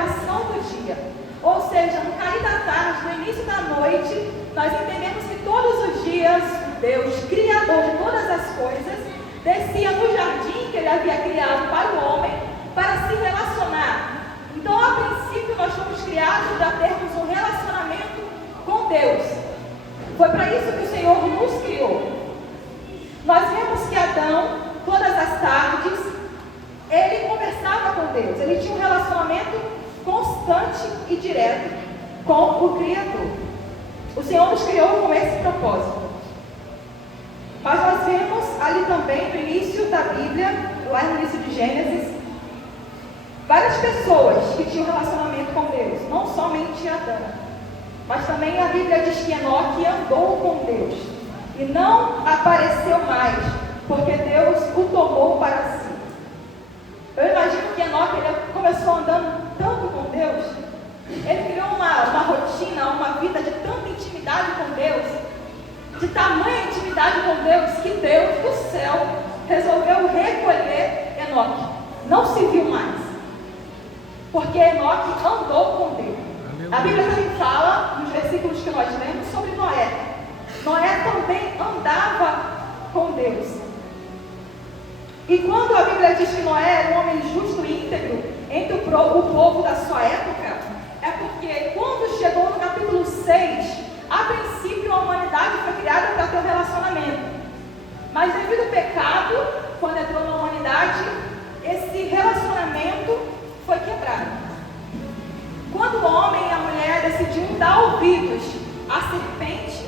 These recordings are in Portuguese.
viração do dia. Ou seja, no cair da tarde, no início da noite, nós entendemos que todos os dias, Deus, Criador de todas as coisas, descia no jardim que Ele havia criado para o homem, para se relacionar. Então, a princípio, nós fomos criados para termos um relacionamento com Deus. Foi para isso que o Senhor nos criou. Nós vemos que Adão, todas as tardes, ele conversava com Deus. Ele tinha um relacionamento constante e direto com o Criador. O Senhor nos criou com esse propósito. Mas nós vemos ali também, no início da Bíblia, lá no início de Gênesis, várias pessoas que tinham relacionamento com Deus. Não somente Adão, mas também a Bíblia diz que Enoque andou com Deus e não apareceu mais, porque Deus o tomou para si. Eu imagino que Enoque ele começou andando tanto com Deus, ele criou uma rotina, uma vida de tanta intimidade com Deus, de tamanha intimidade com Deus, que Deus do céu resolveu recolher Enoque. Não se viu mais, porque Enoque andou com Deus. A Bíblia também fala, nos versículos que nós lemos, sobre Noé. Noé também andava com Deus. E quando a Bíblia diz que Noé era um homem justo e íntegro entre o povo da sua época, é porque quando chegou no capítulo 6, a princípio a humanidade foi criada para ter um relacionamento. Mas devido ao pecado, quando entrou na humanidade, esse relacionamento foi quebrado. Quando o homem e a mulher decidiram dar ouvidos à serpente,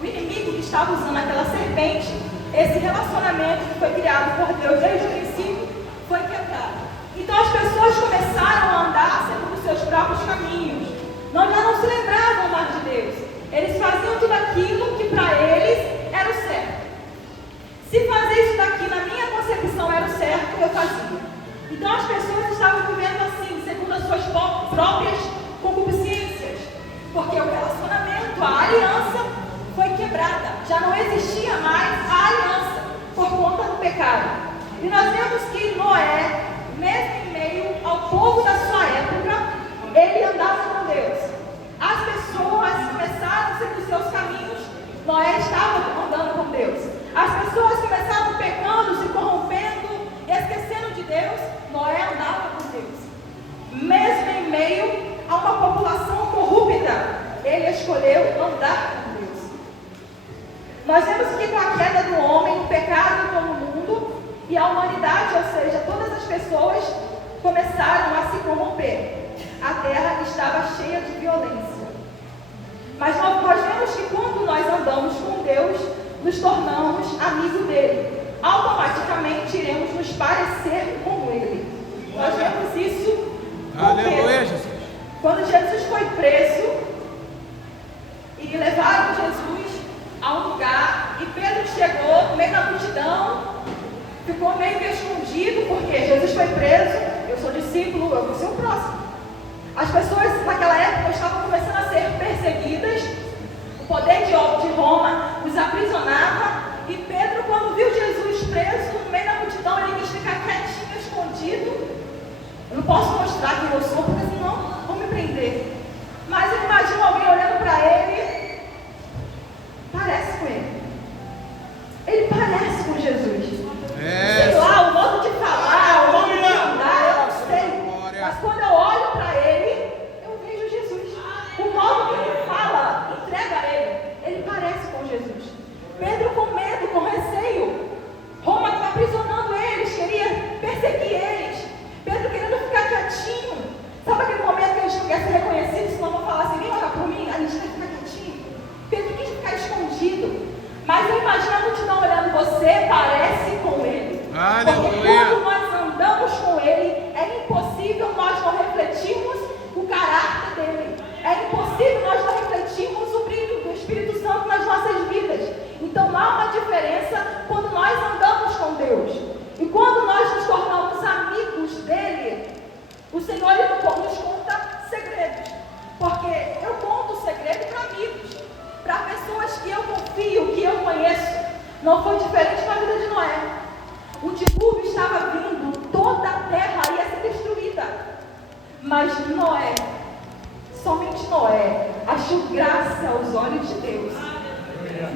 o inimigo que estava usando aquela serpente, esse relacionamento que foi criado por Deus desde o princípio, foi quebrado. Então as pessoas começaram a andar segundo os seus próprios caminhos. Nós já não se lembravam mais de Deus. Eles faziam tudo aquilo que para eles era o certo. Se fazer isso daqui na minha concepção era o certo, eu fazia. Então as pessoas estavam vivendo assim, segundo as suas próprias concupiscências, porque o relacionamento, a aliança foi quebrada, já não existia mais a aliança por conta do pecado. E nós vemos que Noé, mesmo em meio ao povo da sua época, ele andava com Deus. As pessoas começaram a seguir os seus caminhos, Noé estava andando com Deus. As pessoas começavam pecando, se corrompendo, esquecendo de Deus, Noé andava com Deus. Mesmo em meio a uma população corrupta, ele escolheu andar com Deus. Nós vemos que com a queda do homem, o pecado entrou no mundo e a humanidade, ou seja, todas as pessoas começaram a se corromper. A terra estava cheia de violência. Mas nós vemos que quando nós andamos com Deus, nos tornamos amigos dele. Automaticamente iremos nos parecer com ele. Nós vemos isso com Pedro. Quando Jesus foi preso e levaram Jesus a um lugar, e Pedro chegou no meio da multidão, ficou meio que escondido, porque Jesus foi preso, eu sou discípulo, eu vou ser o próximo. As pessoas naquela época estavam começando a ser perseguidas, o poder de Roma os aprisionava, e Pedro, quando viu Jesus preso no meio da multidão, ele quis ficar quietinho, escondido. Eu não posso mostrar quem eu sou, porque senão vão me prender. Mas eu imagino alguém olhando para ele, parece com ele. Ele parece com Jesus. Sei lá, o modo de falar, o modo de andar, eu não sei. Mas quando eu olho para ele, eu vejo Jesus. O modo que ele fala, entrega a ele. Ele parece com Jesus. Pedro com medo, com receio. Roma estava aprisionando eles, queria perseguir eles. Pedro querendo ficar quietinho. Mas Noé, somente Noé, achou graça aos olhos de Deus.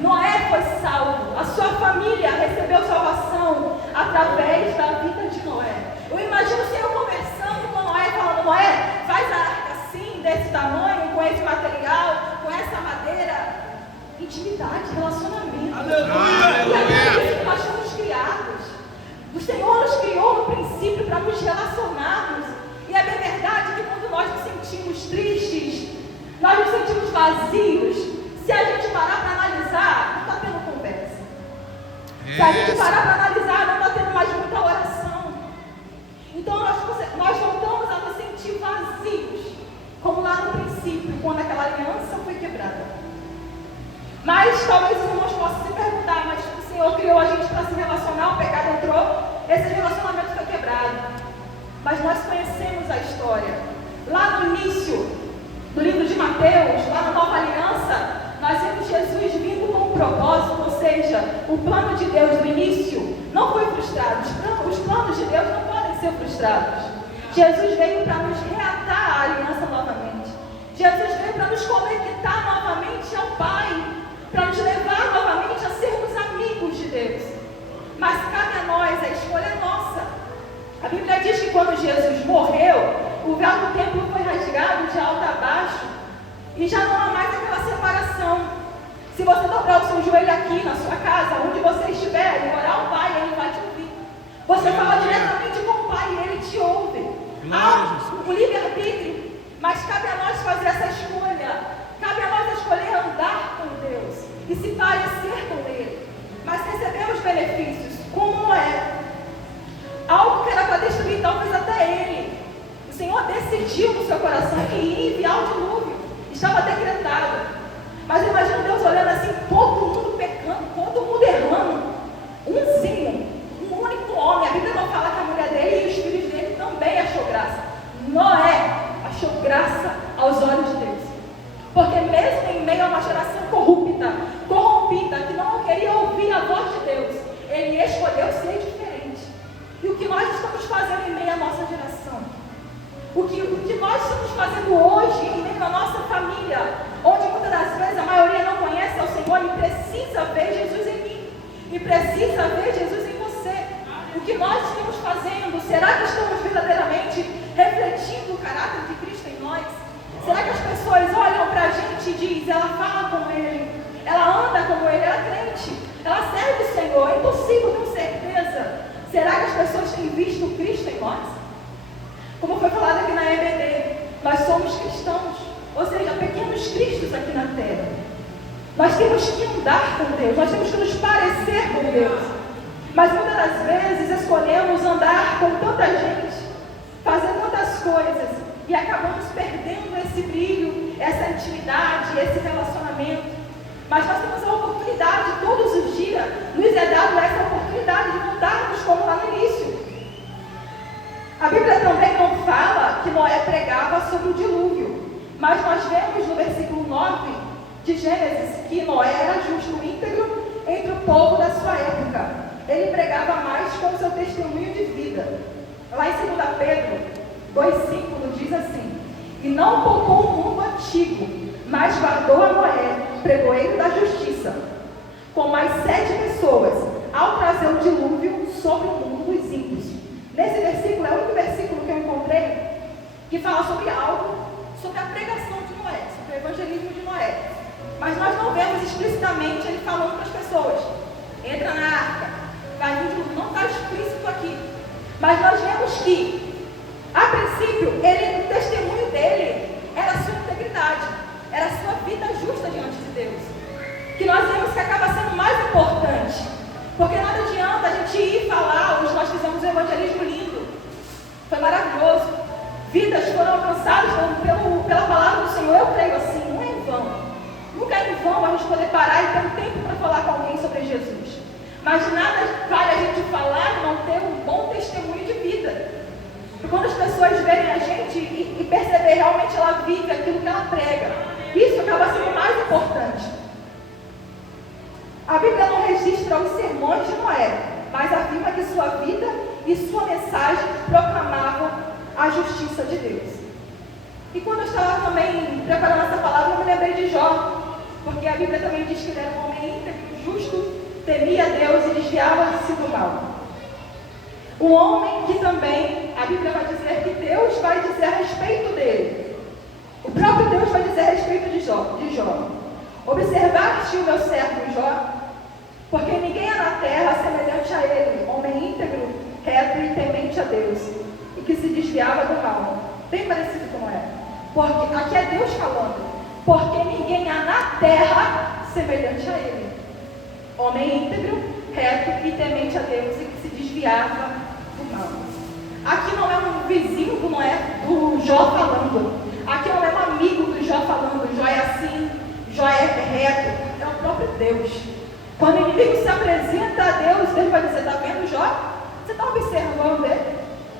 Noé foi salvo, a sua família recebeu salvação através da vida de Noé. Eu imagino o Senhor conversando com Noé, falando: Noé, faz a arca assim, desse tamanho, com esse material, com essa madeira. Intimidade, relacionamento. E é isso que nós fomos criados. O Senhor nos criou no princípio para nos relacionarmos. E é bem verdade que quando nós nos sentimos tristes, nós nos sentimos vazios, se a gente parar para analisar, não está tendo conversa. Se a gente parar para analisar, não está tendo mais muita oração. Então nós voltamos a nos sentir vazios, como lá no princípio, quando aquela aliança foi quebrada. Mas talvez os irmãos possam se perguntar: mas o Senhor criou a gente para se relacionar, o pecado entrou, esse relacionamento foi quebrado. Mas nós conhecemos a história. Lá no início do livro de Mateus, lá na Nova Aliança, nós vemos Jesus vindo com um propósito, ou seja, o plano de Deus no início não foi frustrado. Os planos de Deus não podem ser frustrados. Jesus veio para nos reatar a aliança novamente. Jesus veio para nos conectar novamente ao Pai, para nos levar novamente a sermos amigos de Deus. Mas cabe a nós, a escolha é nossa. A Bíblia diz que quando Jesus morreu, o véu do templo foi rasgado de alto a baixo e já não há mais aquela separação. Se você dobrar o seu joelho aqui na sua casa, onde você estiver, e orar ao Pai, Ele vai te ouvir. Você fala diretamente com o Pai e Ele te ouve. Há o livre-arbítrio, mas cabe a nós fazer essa escolha. Cabe a nós escolher andar com Deus e se parecer com Ele, mas receber os benefícios, como Noé. Algo que era para destruir talvez até ele. O Senhor decidiu no seu coração que ia enviar o dilúvio. Estava decretado. Mas imagina Deus olhando assim, todo mundo pecando, todo mundo errando. Um único homem. A Bíblia não fala que a mulher dele e os filhos dele também achou graça. Noé achou graça aos olhos de Deus. Porque mesmo em meio a uma geração corrompida, que não queria ouvir a voz de Deus, ele escolheu ser diferente. E o que nós estamos fazendo em meio à nossa geração? O que nós estamos fazendo hoje em meio à nossa família, onde muitas das vezes a maioria não conhece ao Senhor e precisa ver Jesus em mim, e precisa ver Jesus em você. O que nós estamos fazendo? Será que estamos verdadeiramente refletindo o caráter de Cristo em nós? Será que as pessoas olham para a gente e dizem: ela fala com Ele, ela anda com Ele, ela é crente, ela serve o Senhor? É impossível, tenho certeza. Será que as pessoas têm visto Cristo em nós? Como foi falado aqui na EBD, nós somos cristãos, ou seja, pequenos cristos aqui na terra. Nós temos que andar com Deus, nós temos que nos parecer com Deus. Mas muitas das vezes escolhemos andar com tanta gente, fazer tantas coisas, e acabamos perdendo esse brilho, essa intimidade, esse relacionamento. Mas nós temos a oportunidade, todos os dias, nos é dado essa oportunidade de voltarmos como lá no início. A Bíblia também não fala que Noé pregava sobre o dilúvio, mas nós vemos no versículo 9 de Gênesis que Noé era justo, íntegro entre o povo da sua época. Ele pregava mais com o seu testemunho de vida. Lá em 2 Pedro 2,5 diz assim: e não poupou o mundo antigo, mas guardou a Noé, pregoeiro da justiça, com mais 7 pessoas, ao trazer o dilúvio sobre o mundo dos ímpios. Nesse versículo, é o único versículo que eu encontrei que fala sobre algo, sobre a pregação de Noé, sobre o evangelismo de Noé. Mas nós não vemos explicitamente ele falando para as pessoas: entra na arca, vai vir dilúvio. Não está explícito aqui. Mas nós vemos que, a princípio, o testemunho dele era a sua integridade, era a sua vida justa diante de Deus, que nós vemos que acaba sendo mais importante, porque nada adianta a gente ir falar. Hoje nós fizemos um evangelismo lindo, foi maravilhoso, vidas foram alcançadas pela palavra do Senhor. Eu creio assim, não é em vão, nunca é em vão a gente poder parar e ter um tempo para falar com alguém sobre Jesus, mas de nada vale a gente falar e não ter um bom testemunho de vida. E quando as pessoas verem a gente e perceber realmente ela vive aquilo que ela prega, isso acaba sendo mais importante. A Bíblia não registra os sermões de Noé, mas afirma que sua vida e sua mensagem proclamavam a justiça de Deus. E quando eu estava também preparando essa palavra, eu me lembrei de Jó, porque a Bíblia também diz que ele era um homem íntegro, justo, temia Deus e desviava-se do mal. Um homem que também, a Bíblia vai dizer que Deus vai dizer a respeito dele. O próprio Deus vai dizer a respeito de Jó. Observaste o meu servo Jó, porque ninguém há na terra semelhante a ele, homem íntegro, reto e temente a Deus, e que se desviava do mal. Bem parecido com é. Porque aqui é Deus falando, porque ninguém há na terra semelhante a ele, homem íntegro, reto e temente a Deus, e que se desviava do mal. Aqui não é um vizinho do Jó falando, aqui não é um amigo do Jó falando, Jó é assim, Jó é reto, é o próprio Deus. Quando o inimigo se apresenta a Deus, Deus vai dizer: está vendo Jó? Você está observando ele?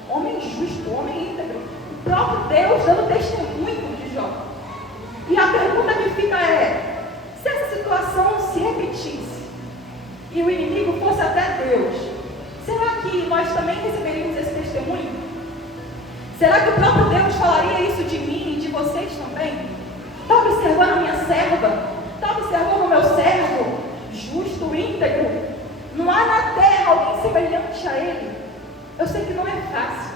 Homem justo, homem íntegro. O próprio Deus dando testemunho de Jó. E a pergunta que fica é: se essa situação se repetisse e o inimigo fosse até Deus, será que nós também receberíamos esse testemunho? Será que o próprio Deus falaria isso de mim e de vocês também? Está observando a minha serva? Está observando o meu servo? Justo, íntegro? Não há na terra alguém semelhante a ele. Eu sei que não é fácil,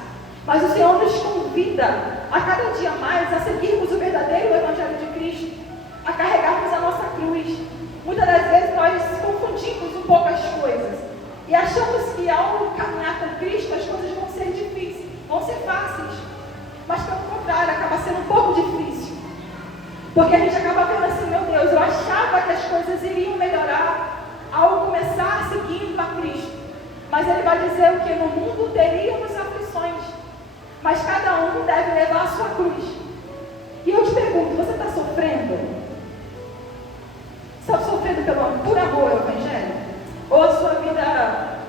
mas o Senhor nos convida a cada dia mais a seguirmos o verdadeiro Evangelho de Cristo, a carregarmos a nossa cruz. Muitas das vezes nós confundimos um pouco as coisas e achamos que ao caminhar com Cristo as coisas vão ser difíceis, vão ser fáceis, mas pelo contrário, acaba sendo um pouco difícil, porque a gente acaba vendo assim: meu Deus, eu achava que as coisas iriam melhorar ao começar seguindo a Cristo, mas Ele vai dizer o que? No mundo teríamos aflições, mas cada um deve levar a sua cruz. E eu te pergunto: você está sofrendo? Está sofrendo por amor ao Evangelho? Ou a sua vida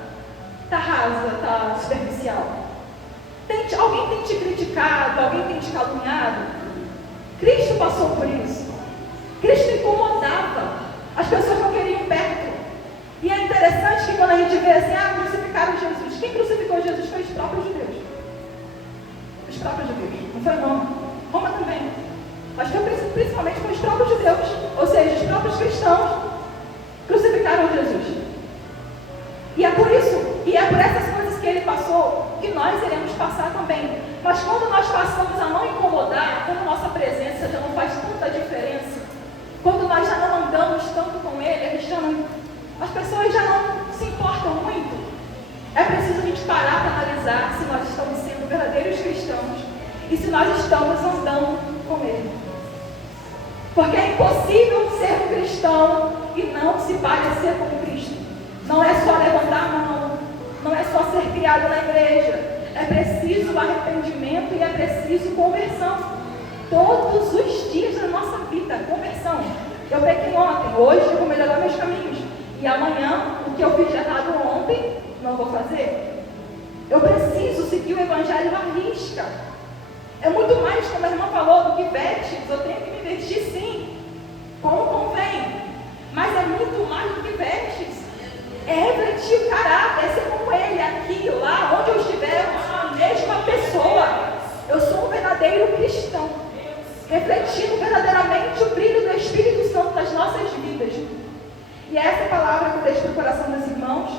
está rasa, está superficial? Alguém tem te criticado? Alguém tem te caluniado? Cristo passou por isso. Cristo incomodava. As pessoas não queriam perto. E é interessante que quando a gente vê assim: crucificaram Jesus. Quem crucificou Jesus foi os próprios judeus. Os próprios judeus. Não foi Roma. Roma também. Mas principalmente foi os próprios judeus. Ou seja, os próprios cristãos crucificaram Jesus. E é por isso, e é por essas coisas que ele passou, que nós iremos passar também. Mas quando nós passamos a não incomodar, quando nossa presença já não faz tanta diferença, quando nós já não andamos tanto com ele, as pessoas já não se importam muito, é preciso a gente parar para analisar se nós estamos sendo verdadeiros cristãos e se nós estamos andando com ele. Porque é impossível ser um cristão e não se parecer com Cristo. Não é só levantar a mão, não é só ser criado na igreja. É preciso arrependimento e é preciso conversão. Todos os dias da nossa vida, conversão. Eu pequei ontem, hoje eu vou melhorar meus caminhos. E amanhã, o que eu fiz de errado ontem, não vou fazer. Eu preciso seguir o Evangelho à risca. É muito mais, como a irmã falou, do que vestes. Eu tenho que me vestir sim, como convém. Mas é muito mais do que vestes. É refletir o caráter, é ser como ele, aqui, lá, onde eu estiver, eu sou a mesma pessoa. Eu sou um verdadeiro cristão, refletindo verdadeiramente o brilho do Espírito Santo nas nossas vidas. E essa palavra que eu deixo no coração dos irmãos.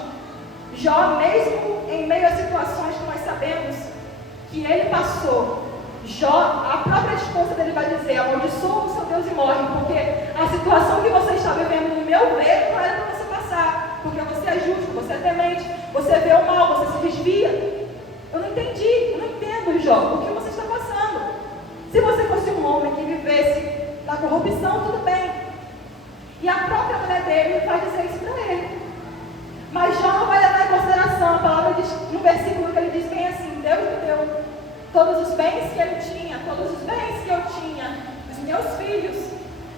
Jó, mesmo em meio a situações que nós sabemos que ele passou, Jó, a própria esposa dele vai dizer: amaldiçoa o seu Deus e morre, porque a situação que você está vivendo, no meu ver, não era para você passar, porque você é justo, você é temente, você vê o mal, você se desvia. Eu não entendo, Jó, o que você está passando. Se você fosse um homem que vivesse na corrupção, tudo bem. E a própria mulher dele vai dizer isso para ele. Mas Jó não vai levar em consideração. A palavra diz, no versículo que ele diz bem assim: Deus me deu todos os bens que ele tinha, todos os bens que eu tinha, os meus filhos,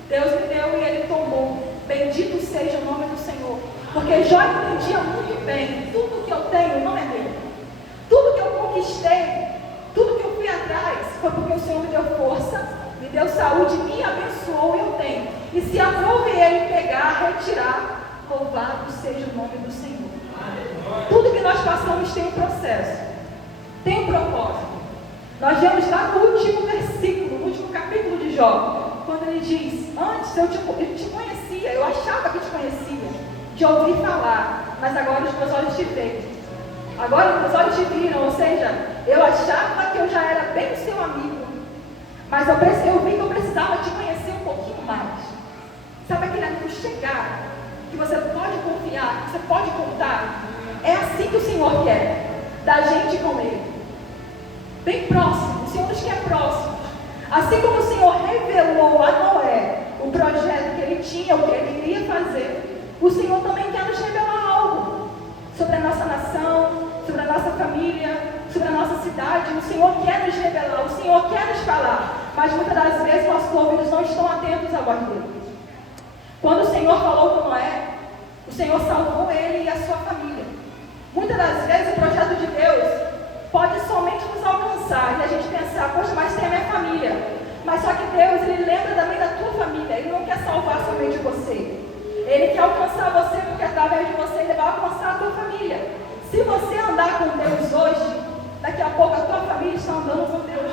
Deus me deu e ele tomou. Bendito seja o nome do Senhor. Porque Jó entendia muito bem: tudo que eu tenho não é meu. Tudo que eu conquistei, tudo que eu fui atrás, foi porque o Senhor me deu força, me deu saúde, me abençoou e eu tenho. E se aprove ele pegar, retirar, louvado seja o nome do Senhor. Tudo que nós passamos tem um processo, tem um propósito. Nós vemos lá no último versículo, no último Jó, quando ele diz, antes eu te conhecia, eu achava que te conhecia, de ouvir falar, mas agora os meus olhos te veem. Agora os meus olhos te viram, ou seja, eu achava que eu já era bem seu amigo, mas eu vi que eu precisava te conhecer um pouquinho mais. Sabe aquele amigo chegar, que você pode confiar, que você pode contar? É assim que o Senhor quer, da gente com Ele. Bem próximo, o Senhor nos quer próximos. Assim como o Senhor revelou a Noé o projeto que ele tinha, o que ele iria fazer, o Senhor também quer nos revelar algo sobre a nossa nação, sobre a nossa família, sobre a nossa cidade. O Senhor quer nos revelar, o Senhor quer nos falar, mas muitas das vezes nossos ouvidos não estão atentos à voz dele. Quando o Senhor falou com Noé, o Senhor salvou ele e a sua família. Muitas das vezes o projeto de Deus pode somente nos alcançar e a gente pensar, poxa, mas tem a minha família. Mas só que Deus, Ele lembra também da tua família. Ele não quer salvar somente você. Ele quer alcançar você, porque através de você Ele vai alcançar a tua família. Se você andar com Deus hoje, daqui a pouco a tua família está andando com Deus.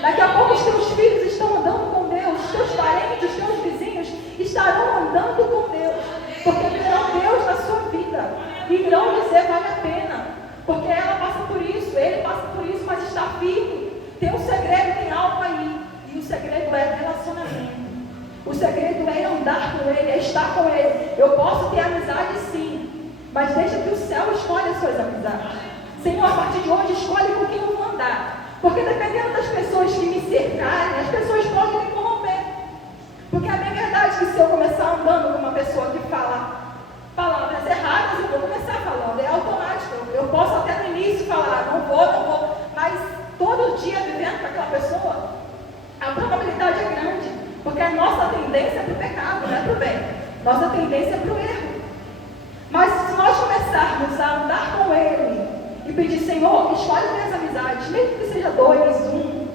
Daqui a pouco os teus filhos estão andando com Deus. Os teus parentes, os teus vizinhos estarão andando com Deus. Porque verão Deus na sua vida. E irão dizer, vale a pena. Porque ela passa por isso, ele passa por isso, mas está firme. Tem um segredo, tem algo aí. E o segredo é relacionamento. O segredo é andar com ele, é estar com ele. Eu posso ter amizade sim, mas deixa que o céu escolha as suas amizades. Senhor, a partir de hoje, escolhe com quem eu vou andar. Porque dependendo das pessoas que me cercarem, as pessoas podem me corromper. Porque é bem verdade que se eu começar andando com uma pessoa que fala palavras erradas, eu vou começar falando, é automático. Eu posso até no início falar, não vou, mas todo dia vivendo com aquela pessoa, a probabilidade é grande, porque a nossa tendência é para o pecado, não é para o bem. Nossa tendência é para o erro. Mas se nós começarmos a andar com Ele e pedir, Senhor, escolhe minhas amizades, mesmo que seja 2, 1,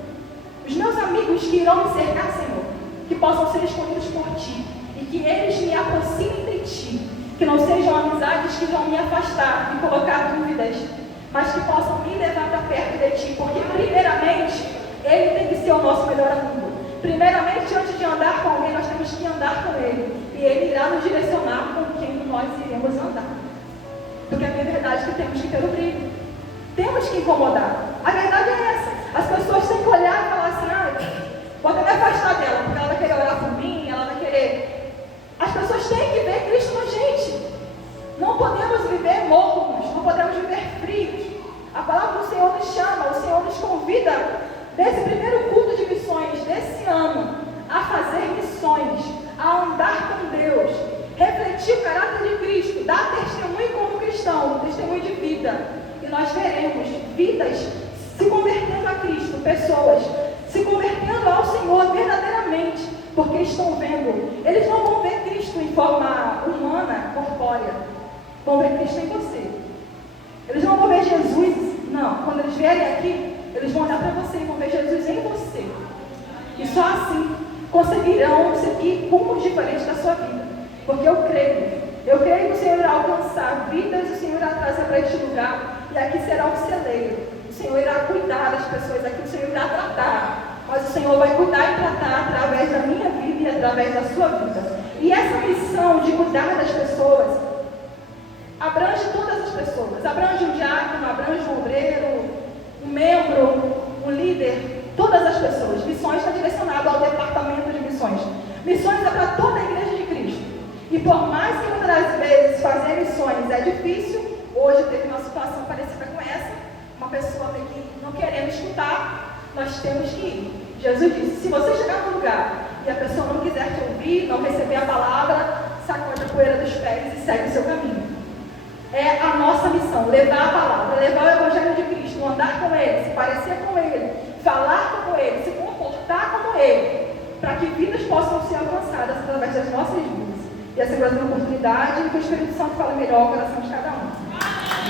os meus amigos que irão me cercar, Senhor, que possam ser escolhidos por Ti e que eles me aproximem de Ti. Que não sejam amizades que vão me afastar, me colocar dúvidas, mas que possam me levar para perto de Ti, porque primeiramente, Ele tem que ser o nosso melhor amigo. Primeiramente, antes de andar com alguém, nós temos que andar com Ele, e Ele irá nos direcionar com quem nós iremos andar. Porque é bem verdade que temos que ter o brilho, temos que incomodar. A verdade é essa, as pessoas têm que olhar e falar assim, pode me afastar dela, porque ela vai querer orar por mim, ela vai querer... As pessoas têm que ver Cristo na gente. Não podemos viver mornos, não podemos viver frios. A palavra do Senhor nos chama, o Senhor nos convida, desse primeiro culto de missões, desse ano, a fazer missões, a andar com Deus, refletir o caráter de Cristo, dar testemunho como cristão, testemunho de vida. E nós veremos vidas se convertendo a Cristo, pessoas se convertendo ao Senhor verdadeiramente, porque estão vendo. Eles não vão ver Cristo em forma humana, corpórea, vão ver Cristo em você. Eles não vão ver Jesus, não. Quando eles vierem aqui, eles vão olhar para você e vão ver Jesus em você. E só assim conseguirão seguir rumos diferentes da sua vida. Porque eu creio que o Senhor irá alcançar vidas, o Senhor irá trazer para este lugar, e aqui será um celeiro. O Senhor irá cuidar das pessoas, aqui o Senhor irá tratar, mas o Senhor vai cuidar e tratar através da minha vida e através da sua vida. E essa missão de cuidar das pessoas abrange todas as pessoas, abrange um diácono, abrange um obreiro, um membro, um líder, todas as pessoas. Missões está direcionado ao departamento de missões. Missões é para toda a igreja de Cristo. E por mais que muitas das vezes fazer missões é difícil, hoje teve uma situação parecida com essa, uma pessoa que não querendo escutar, nós temos que ir. Jesus disse, se você chegar no lugar e a pessoa não quiser te ouvir, não receber a palavra, sacode a poeira dos pés e segue o seu caminho. É a nossa missão, levar a palavra, levar o Evangelho de Cristo, andar com Ele, se parecer com Ele, falar como Ele, se comportar como Ele, para que vidas possam ser alcançadas através das nossas vidas. E essa é a oportunidade que o Espírito Santo fala melhor ao coração de